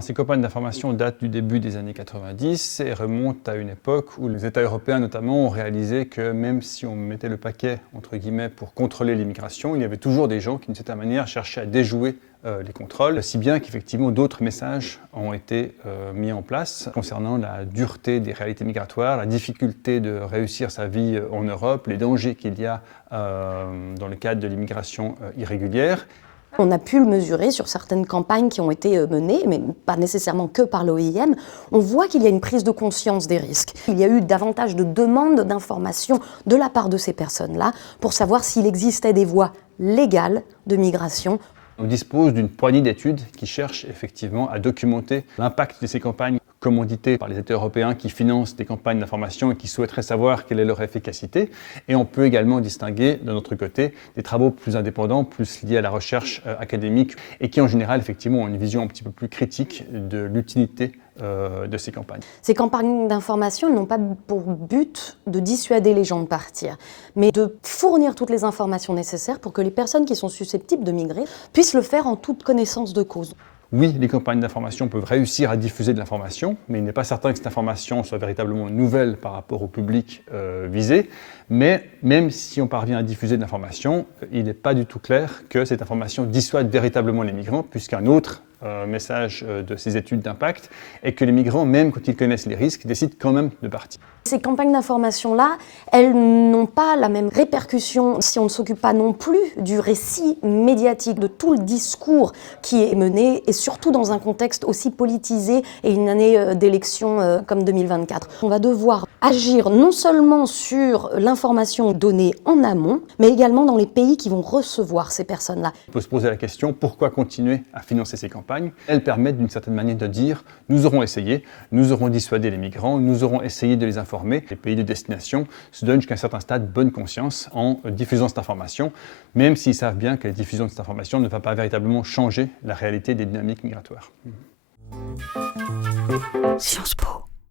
Alors, ces campagnes d'information datent du début des années 90 et remontent à une époque où les États européens notamment ont réalisé que même si on mettait le paquet, entre guillemets, pour contrôler l'immigration, il y avait toujours des gens qui, d'une certaine manière, cherchaient à déjouer les contrôles, si bien qu'effectivement d'autres messages ont été mis en place concernant la dureté des réalités migratoires, la difficulté de réussir sa vie en Europe, les dangers qu'il y a dans le cadre de l'immigration irrégulière. On a pu le mesurer sur certaines campagnes qui ont été menées, mais pas nécessairement que par l'OIM. On voit qu'il y a une prise de conscience des risques. Il y a eu davantage de demandes d'informations de la part de ces personnes-là pour savoir s'il existait des voies légales de migration. On dispose d'une poignée d'études qui cherchent effectivement à documenter l'impact de ces campagnes commanditées par les États européens qui financent des campagnes d'information et qui souhaiteraient savoir quelle est leur efficacité. Et on peut également distinguer de notre côté des travaux plus indépendants, plus liés à la recherche académique et qui en général effectivement ont une vision un petit peu plus critique de l'utilité de ces campagnes. Ces campagnes d'information n'ont pas pour but de dissuader les gens de partir, mais de fournir toutes les informations nécessaires pour que les personnes qui sont susceptibles de migrer puissent le faire en toute connaissance de cause. Oui, les campagnes d'information peuvent réussir à diffuser de l'information, mais il n'est pas certain que cette information soit véritablement nouvelle par rapport au public visé. Mais même si on parvient à diffuser de l'information, il n'est pas du tout clair que cette information dissuade véritablement les migrants, puisqu'un autre message de ces études d'impact est que les migrants, même quand ils connaissent les risques, décident quand même de partir. Ces campagnes d'information-là, elles n'ont pas la même répercussion si on ne s'occupe pas non plus du récit médiatique, de tout le discours qui est mené, et surtout dans un contexte aussi politisé et une année d'élection comme 2024. On va devoir agir non seulement sur l'information donnée en amont, mais également dans les pays qui vont recevoir ces personnes-là. On peut se poser la question, pourquoi continuer à financer ces campagnes? Elles permettent d'une certaine manière de dire, nous aurons essayé, nous aurons dissuadé les migrants, nous aurons essayé de les informer. Les pays de destination se donnent jusqu'à un certain stade bonne conscience en diffusant cette information, même s'ils savent bien que la diffusion de cette information ne va pas véritablement changer la réalité des dynamiques migratoires. Sciences Po.